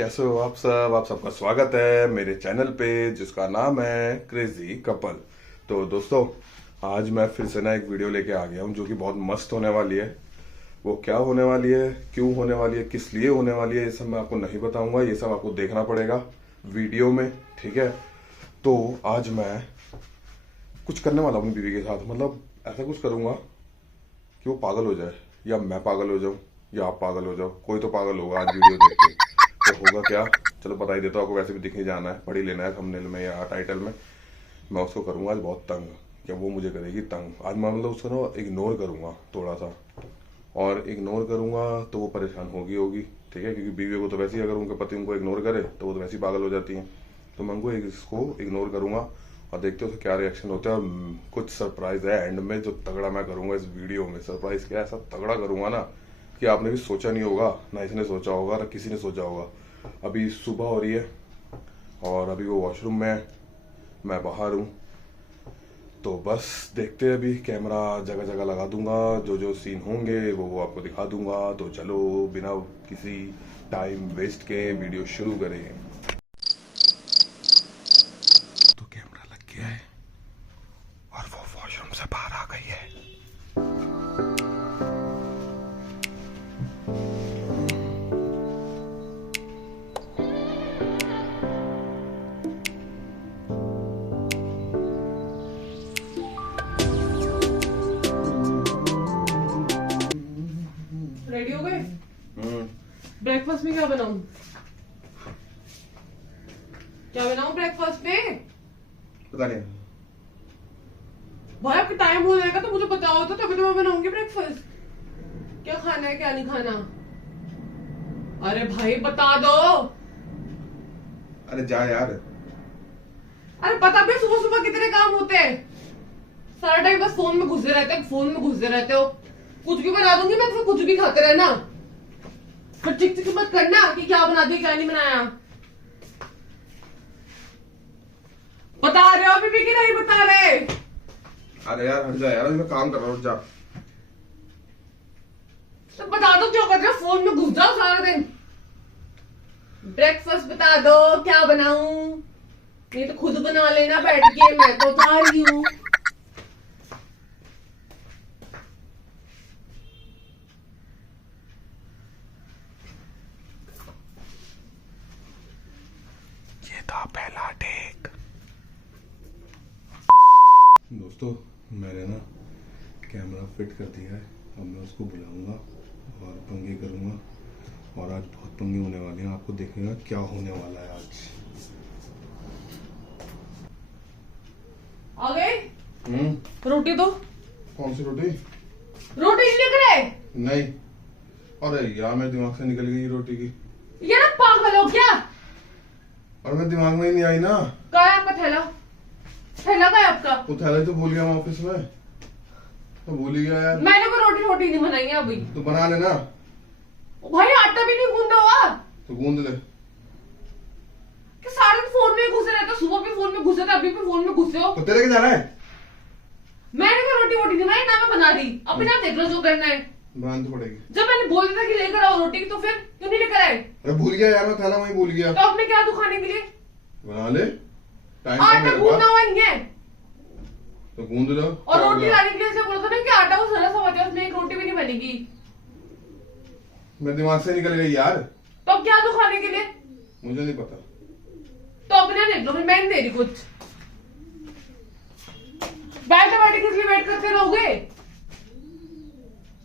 कैसे हो आप सब? आप सबका स्वागत है मेरे चैनल पे जिसका नाम है क्रेजी कपल। तो दोस्तों, आज मैं फिर से ना एक वीडियो लेके आ गया हूँ जो कि बहुत मस्त होने वाली है। वो क्या होने वाली है, क्यों होने वाली है, किस लिए होने वाली है, ये सब मैं आपको नहीं बताऊंगा। ये सब आपको देखना पड़ेगा वीडियो में, ठीक है? तो आज मैं कुछ करने वाला हूँ अपनी बीवी के साथ। मतलब ऐसा कुछ करूंगा कि वो पागल हो जाए, या मैं पागल हो जाऊं, या आप पागल हो जाओ। कोई तो पागल होगा आज वीडियो देख के। तो होगा क्या, चलो बता ही देता हूँ आपको। वैसे भी दिख ही जाना है, पढ़ ही लेना है थंबनेल में या टाइटल में। मैं उसको करूंगा आज बहुत तंग, क्या वो मुझे करेगी तंग। आज मैं मतलब उसको ना इग्नोर करूंगा थोड़ा सा, और इग्नोर करूंगा तो वो परेशान होगी, ठीक है? क्योंकि बीवी को तो वैसे ही अगर उनके पति उनको इग्नोर करे तो वो तो वैसे ही पागल हो जाती हैं। तो मैं उनको इसको इग्नोर करूंगा और देखते हो तो क्या रिएक्शन होता है। और कुछ सरप्राइज है एंड में जो तगड़ा मैं करूंगा इस वीडियो में। सरप्राइज क्या, ऐसा तगड़ा करूंगा ना कि आपने भी सोचा नहीं होगा, ना इसने सोचा होगा, ना किसी ने सोचा होगा। अभी सुबह हो रही है और अभी वो वॉशरूम में है, मैं बाहर हूँ। तो बस देखते हैं, अभी कैमरा जगह जगह लगा दूंगा, जो जो सीन होंगे वो आपको दिखा दूंगा। तो चलो बिना किसी टाइम वेस्ट के वीडियो शुरू करें। तो कैमरा लग गया है और वो वॉशरूम से बाहर आ गई है। रेडी हो गए? ब्रेकफास्ट में क्या बनाऊं? क्या बनाऊं ब्रेकफास्ट में? पता नहीं। भाई आपका टाइम हो जाएगा तो मुझे बताओ तो, तभी तो मैं बनाऊंगी ब्रेकफास्ट। क्या खाना है क्या नहीं खाना? अरे भाई बता दो। अरे जा यार। अरे पता भी सुबह सुबह कितने काम होते हैं। सारा टाइम बस फोन में घुसे रहते हो। कुछ भी बना दूंगी मैं, फिर कुछ भी खाते रहना। फिर चिक चिक मत करना कि क्या बना दिया क्या नहीं बनाया। बता रहे हो अभी भी कि नहीं बता रहे? अरे यार हट जा यार, मैं काम कर रहा हूँ, जा। तो बता दो क्यों कर रहे हो, फोन में घुस जाओ सारा दिन। ब्रेकफास्ट बता दो क्या बनाऊं, नहीं तो खुद बना लेना बैठ के, मैं तो जा रही हूँ। ये था पहला टेक। दोस्तों, मैंने ना कैमरा फिट कर दिया है। अब मैं उसको बुलाऊंगा और पंगे करूंगा, और आज बहुत पंगे होने वाले हैं। आपको देखेगा क्या होने वाला है आज। आ गए? रोटी दो। कौन सी रोटी? रोटी नहीं लेकर आए? नहीं। अरे यार मेरे दिमाग से निकल गई रोटी की। ये ना पागल हो क्या? और मेरे दिमाग में ही नहीं आई ना। कहाँ है आपका थैला? थैला कहाँ है आपका? वो थैला ही तो भूल गया मैं ऑफिस में, तो भूल ही गया यार। मैंने कोई रोटी नहीं बनाई है अभी। तो बना लेना। भाई आटा भी नहीं गूंदा हुआ। तो गूंद ले। कि सारे दिन फोन में घुसे रहते हो, सुबह भी फोन में घुसे थे, अभी भी फोन में घुसे हो। तो तेरे क्या जाना है? मैंने कोई रोटी नहीं बनाई ना, मैं बना रही। अभी ना देख लो जो करना है। बनानी तो पड़ेगी। जब मैंने बोल दिया था कि लेकर आओ रोटी, तो फिर क्यों नहीं लेकर आए? अरे भूल गया यार, मैं थैला वहीं भूल गया। तो आपने क्या दुखाने के लिए? बना ले। टाइम आटा गूंदा हुआ नहीं है। तो गूंद लो। और रोटी लाने के लिए से बोला था ना कि आटा वो सड़ा सा बचा, उसमें एक रोटी भी नहीं बनेगी। मेरे दिमाग से निकल गई यार। तो अब क्या दुखाने के लिए? मुझे नहीं पता। तो अपने देख लो, फिर मैं नहीं दे रही कुछ। बैठे बैठे किस लिए वेट करते रहोगे?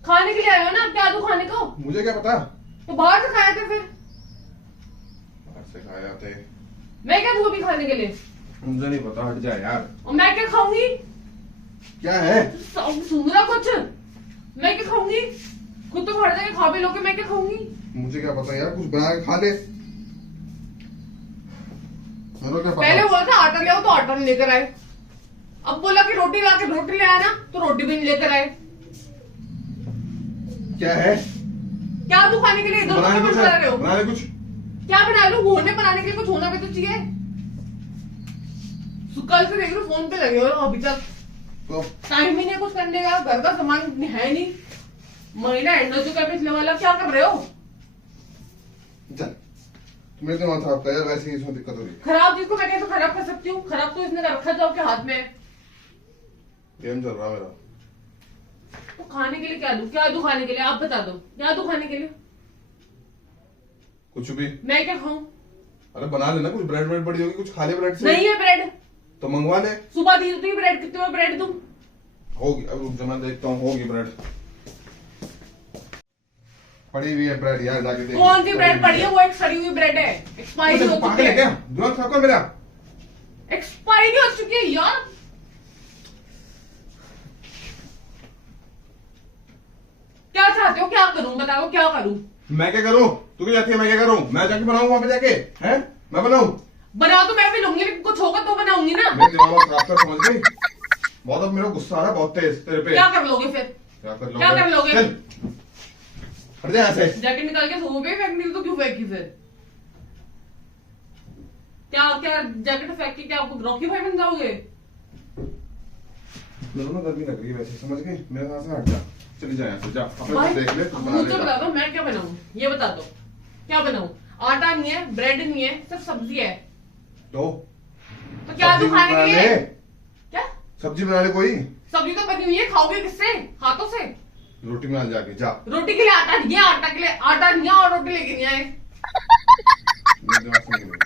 खाने के लिए आए हो ना, क्या दुखाने को? मुझे क्या पता। तो बाहर से खाए थे फिर। बाहर से खाए जाते। मैं क्या दूँ अभी खाने के लिए? मुझे नहीं पता, हट जा यार। और मैं क्या खाऊंगी? क्या है? सुन रहा कुछ? मैं क्या खाऊंगी? खुद तो खड़ जाके खा भी लोगे, मैं क्या खाऊंगी? मुझे क्या पता यार, कुछ बना के खा ले। मेरे को क्या पहले पता। बोला था आटा ले आओ तो आटा नहीं लेकर आए। अब बोला कि रोटी ला के रोटी ले आया ना, तो रोटी भी नहीं लेकर आए। क्या है? क्या दुखाने के लिए इधर बनाने उधर कुछ बना रहे हो? बना ले कुछ। क्या बना लूं? होने बनाने के लिए कुछ होना भी तो चाहिए। कल से देख लो फोन पे लगे हो अभी तक। तो टाइम ही नहीं कुछ करने का, घर का सामान है नहीं। महीना एंड हो चुका है पिछले वाला, क्या कर रहे हो? चल तुमने दिमाग खराब कर यार, वैसे ही इसमें दिक्कत हो रही है। खराब चीज को मैं कैसे खराब कर सकती हूँ? खराब तो इसने रखा जो आपके हाथ में है। गेम चल रहा है मेरा। तो खाने के लिए क्या दूं? क्या दूं खाने के लिए? आप बता दो, क्या दूं खाने के लिए? कुछ भी। मैं क्या खाऊं? अरे बना लेना, कुछ ब्रेड ब्रेड पड़ी होगी, कुछ खा ले ब्रेड से। नहीं है ब्रेड। तो मंगवा ले। सुबह दी थी ब्रेड, कितने में ब्रेड दूं? होगी, अब रुक जा मैं देखता हूँ, होगी ब्रेड पड़ी हुई है ब्रेड यार, जाके देख। कौन सी ब्रेड पड़ी है? वो एक सड़ी हुई ब्रेड है, एक्सपायरी हो चुकी है। क्या दिमाग खराब कर मेरा? एक्सपायरी हो चुकी है यार। क्या चाहते हो? क्या करूं? बताओ क्या करूं? मैं क्या करूं? तू क्या चाहती है मैं क्या करूं? मैं जाके बनाऊं वहां पे जाके? हैं? मैं बनाऊं? बनाओ तो मैं भी लूंगी, लेकिन कुछ होगा तो बनाऊंगी ना। मेरे दिमाग में खराब कर, समझ गई? बहुत अब मेरा गुस्सा आ रहा है, बहुत तेज तेरे पे। क्या कर लोगे फिर? क्या कर लोगे? क्या कर लोगे? चल हट जा यहाँ से। जैकेट निकाल के सोफे पे फेंकनी तो क्यों फेंकी फिर? क्या क्या जैकेट फेंक के क्या आपको रॉकी भाई बन जाओगे? मेरे को ना गर्मी लग रही है वैसे, समझ गई? मेरे साथ से हट जा, चली जा यहाँ से, जा अपने भाई, कुछ देख ले, कुछ बना मुझे ले। बता दो मैं क्या बनाऊं, ये बता दो क्या बनाऊं? आटा नहीं है, ब्रेड नहीं है, सिर्फ सब्जी है। तो क्या सब्जी दूं खाने बना के ले। लिए? क्या सब्जी बना ले कोई। सब्जी तो बनी हुई है, खाओगे किससे? हाथों से। रोटी बना ले जाके, जा। रोटी के लिए आटा नहीं है, आटा के लिए आटा नहीं है, और रोटी लेके नहीं आए। मेरे दिमाग से निकल गई।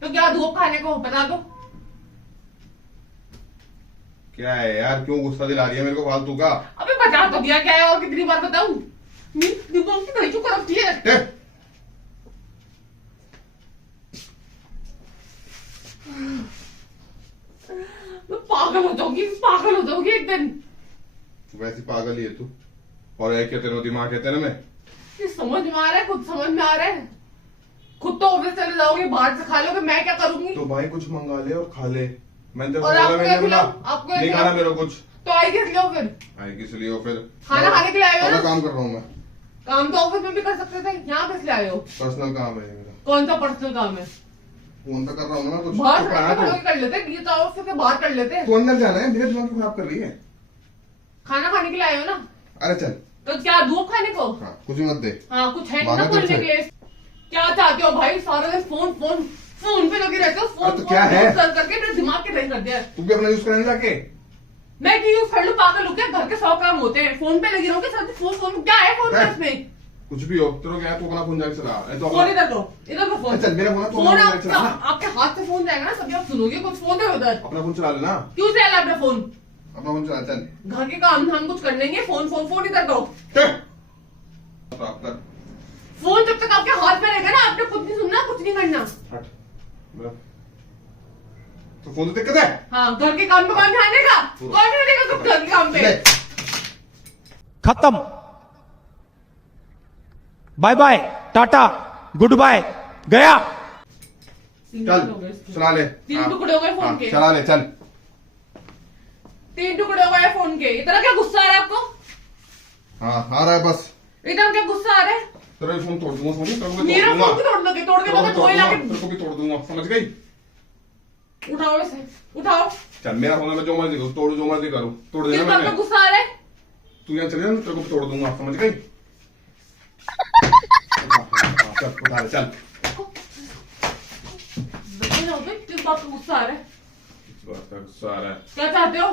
तो क्या दूं खाने को? बता दो। क्या है यार, क्यों गुस्सा दिला रही है मेरे को फालतू का? अबे बता तो दिया क्या है, और कितनी बार बताऊं? दिमाग की घड़ी क्यों खराब है? ए, मैं पागल हो जाऊंगी, पागल हो जाऊंगी एक दिन। वैसी पागल ही है तू। और है क्या तेरा दिमाग है तेरे में? ये समझ में आ रहा है, खुद समझ में आ रहा है। खुद तो ऑफिस चले जाओगे, बाहर से खा लोगे, मैं क्या करूंगी? तो भाई कुछ मंगा ले और खा ले। मैंने तेरे को और बोला, आपको मैंने क्या बोला खिलाऊं? आपको क्या नहीं खाना खिलाऊं? मेरे को कुछ। तो आई किस लिए हो फिर? आई किस लिए हो फिर? खाना खाने के लिए आए हो ना? अपना काम कर रहा हूँ मैं। काम तो ऑफिस में भी कर सकते थे, यहाँ किस लिए आए हो? पर्सनल काम है ये मेरा। कौन सा पर्सनल काम है? फोन तो कर रहा हूँ ना मैं कुछ। बाहर तो से पढ़ा खड़े होके कर लेते, ये तो ऑफिस से बाहर कर लेते। तू अंदर जाना है, मेरे दिमाग को खराब कर रही है। खाना खाने के लिए आए हो ना? अरे चल। तो क्या दूं खाने को? हाँ कुछ भी मत दे। हाँ कुछ है बाहर ना देख बोलने से। के लिए? क्या चाहते हो भाई? सारा दिन फोन फोन फोन पे लगे रहते हो, फोन अरे तो फोन क्या है? फोन कर करके मेरे दिमाग के दही कर दिया है। तू भी अपना यूज करने जाके। मैं क्यों यूज कर लूं? पागल हो क्या? घर के 100 काम होते हैं, फोन पे लगी रहोगे साथ। फोन फोन क्या है फोन पे है? इसमें? कुछ भी हो तेरे को क्या है, तू अपना फोन जाके चला। तो फोन इधर दो, इधर दो फोन। चल मेरा फोन है, तू फोन अपना फोन चला ना। आपके हाथ से फोन जाएगा ना, तभी आप सुनोगे। कुछ फोन है उधर, अपना फोन चला लेना। क्यों से अपना फोन? अपना फोन चला चल। घर के काम हम कुछ कर लेंगे, फोन फोन फोन इधर दो। प्राप्त कर। फोन जब तक आपके हाथ में रहेगा ना, आपने खुद नहीं सुनना, कुछ नहीं करना। हट मेरा तो फोन तो दिक्कत है। हाँ, घर के काम में कौन ध्यान देगा? कौन ध्यान देगा तुम घर के काम पे? ले। खत्म। Bye bye, tata, goodbye, गया। चल चला ले। तीन हाँ, टुकड़े हो गए फोन हाँ, के। चला ले चल। 3 टुकड़े हो गए फोन के। इतना क्या गुस्सा आ रहा है आपको? हाँ आ रहा है बस। इतना क्या गुस्सा आ रहा है? तेरा फोन तोड़ दूंगा, समझ गई? तेरे को भी मेरा तोड़ फोन भी दूंगा। तोड़ दोगे? तोड़ के दोगे तो वही लाके तेरे को भी तोड़ दूंगा, समझ गई? उठाओ इसे, उठाओ। चल मेरा फोन है, मैं जो मर्जी करूँ, तोड़ जो मर्जी करूँ, तोड़ किस देना बात का मैंने। गुस्सा आ रहा है? तू यहाँ चले ना, तेरे को भी तोड़ दूंगा, समझ गई? चल उठा ले चल। बच्चे जाओ तो, किस बात का गुस्सा आ रहा है? इस बात का गुस्सा आ रहा है। क्या चाहते हो?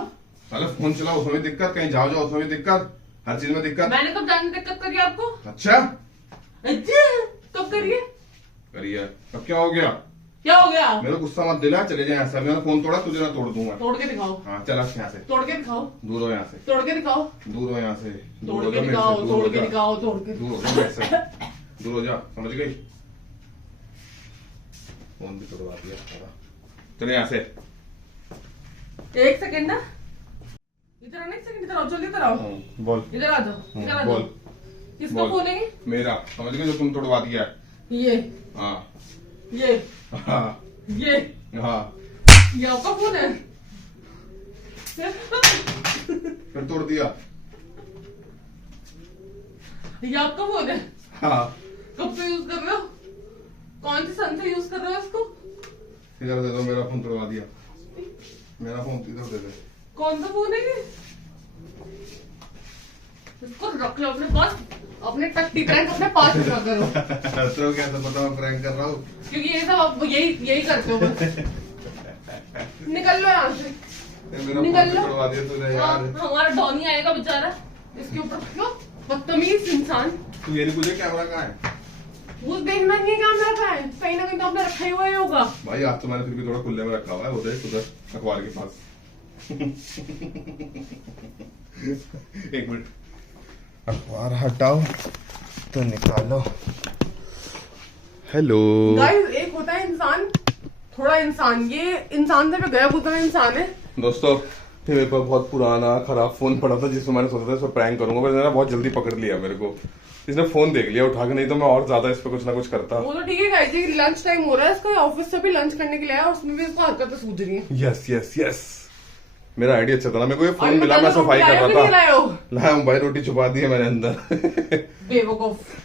साले फोन चलाओ उसमें भी दिक्कत, कहीं जाओ उसमें भी दिक्कत, हर चीज में दिक्कत। मैंने कब जाने दिक्कत करी आपको? अच्छा अच्छा, कब करिए? करिए। अब क्या हो गया? क्या हो गया? मेरा गुस्सा मत दिला, चले जाए यहाँ से। मैंने फोन तोड़ा, तुझे ना तोड़ दूंगा। तोड़ के दिखाओ, हाँ चल यहाँ से, तोड़ के दिखाओ, दूर हो यहाँ से, तोड़ के दिखाओ, दूर हो यहाँ से, दूर तोड़ हो के जा मेरे दिखाओ, से, दूर तोड़ हो के जा, दिखाओ, तोड़ के। दूर हो जा मेरे से, दूर हो जा, समझ गई? फोन भी तोड़वा दिया सारा। चले यहाँ से। एक सेकंड ना, इधर आना, एक सेकंड इधर आओ, जल्दी इधर आओ, बोल। इधर आ जाओ, इधर आ जाओ। बोल। किसका बोल। फोन है ये? मेरा, समझ गई? जो तुम तोड़वा दिया है। ये हाँ ये हाँ ये हाँ। ये आपका फोन है? फिर तोड़ दिया। ये आपका फोन है? हाँ कब से यूज कर रहे हो? कौन से सन से यूज कर रहे हो इसको? इधर दे दो, मेरा फोन तोड़वा दिया। मेरा फोन इधर दे दे। कौन सा फोन है ये? इसको रख लो अपने पास, अपने टट्टी प्रैंक अपने पास रखा करो। तो कैसे पता मैं प्रैंक कर रहा हूँ? क्योंकि ये सब आप यही करते हो बस। निकल लो यहाँ से, मेरा निकल फोन लो। करवा दिया तूने हाँ, यार। हमारा डॉनी आएगा बेचारा, इसके ऊपर रख लो। बदतमीज इंसान। तू ये नहीं पूछे कैमरा कहाँ है? वो देखना नहीं है कैमरा का है, कहीं ना कहीं तो आपने रखा ही हुआ ही होगा। भाई आज तो मैंने फिर भी थोड़ा खुले में रखा हुआ है, उधर अखबार के पास। एक मिनट, अखबार हटाओ तो निकालो। हेलो गाइस, एक होता है इंसान, थोड़ा इंसान, ये इंसान से भी गया गुजरा इंसान है। दोस्तों, ये मेरे पास बहुत पुराना खराब फोन पड़ा था जिसमें मैंने सोचा था इसको प्रैंक करूंगा, पर इसने बहुत जल्दी पकड़ लिया मेरे को। इसने फोन देख लिया उठा के, नहीं तो मैं और ज्यादा इस पे कुछ ना कुछ करता। वो तो ठीक है गाइस, ये लंच टाइम हो रहा है इसका, ऑफिस से भी लंच करने के लिए आया और उसमें भी इसको हरकतें सूझ रही है। यस यस यस, मेरा आइडिया अच्छा था ना, मेरे को ये फोन अभी मिला, मैं बताओ, सफाई कर लाए हो कि रहा नहीं लाए हो? था। लाया हूँ भाई, रोटी छुपा दी है मैंने अंदर। बेवकूफ।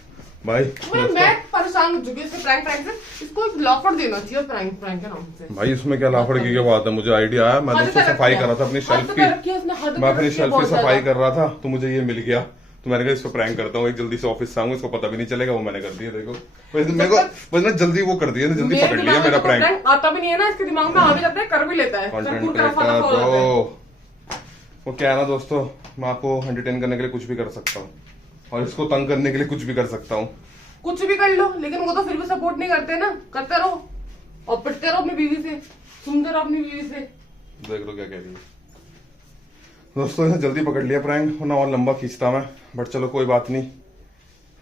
भाई मैं परेशान हो चुकी हूँ इसके प्रैंक से। इसको एक लॉकर देना चाहिए प्रैंक के नाम से। भाई उसमें क्या लाफड़ की क्या बात है, मुझे आइडिया आया, मैं दोस्तों सफाई कर रहा था अपनी शेल्फ की, मैं अपनी शेल्फ की सफाई कर रहा था तो मुझे ये मिल गया, तो मैंने कहा इसको प्रैंक करता हूँ, एक जल्दी से ऑफिस से आऊंगा, इसको पता भी नहीं चलेगा। वो मैंने कर दिया, देखो मेरे को बस ना जल्दी वो कर दिया, जल्दी पकड़ लिया मेरा प्रैंक। आता भी नहीं है ना इसके दिमाग में, आ भी जाता है, कर भी लेता है। कंटेंट क्रिएटर ब्रो, वो क्या है ना दोस्तों, मैं आपको एंटरटेन करने के लिए कुछ भी कर सकता हूँ और इसको तंग करने के लिए कुछ भी कर सकता हूँ। कुछ भी कर लो, लेकिन वो तो फिर भी सपोर्ट नहीं करते ना। करते रहो और पिटते रहो अपनी बीवी से, सुनते रहो अपनी बीवी से। देख लो क्या कह रही है दोस्तों, इसे जल्दी पकड़ लिया प्रैंक, वरना और लंबा खींचता मैं, बट चलो कोई बात नहीं,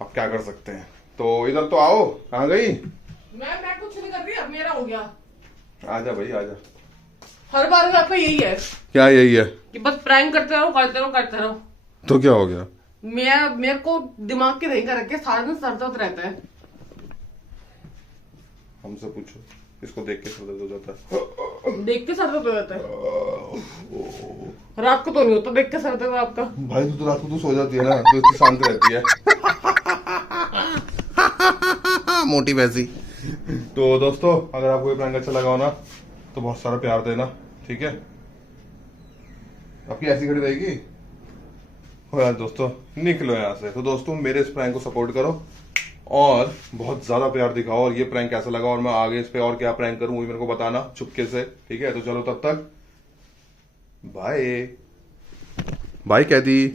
अब क्या कर सकते हैं। तो इधर तो आओ, कहाँ गई? मैं कुछ नहीं कर रही, अब मेरा हो गया। आजा भाई आजा। हर बार में आपका यही है क्या यही है कि बस प्रैंक करते रहो करते रहो करते रहो। तो क्या हो गया? मेरे को दिमाग के दही का रख के सारा दिन सर दर्द रहता है। हमसे पूछो, इसको देख के सर दर्द हो जाता है। देख के सर दर्द हो जाता है, रात को तो नहीं होता देख के सर दर्द आपका। भाई तू तो रात को तू सो जाती है ना, तो इतनी शांत रहती है। मोटी वैसी। तो दोस्तों, अगर आपको ये प्रैंक अच्छा लगा हो ना तो बहुत सारा प्यार देना, ठीक है? आपकी ऐसी खड़ी रहेगी हो यार दोस्तों, निकलो यहाँ से। तो दोस्तों, मेरे इस प्रैंक को सपोर्ट करो और बहुत ज्यादा प्यार दिखाओ, और ये प्रैंक कैसा लगा और मैं आगे इस पे और क्या प्रैंक करूं वो भी मेरे को बताना चुपके से, ठीक है? तो चलो तब तक बाय बाय, कह दी।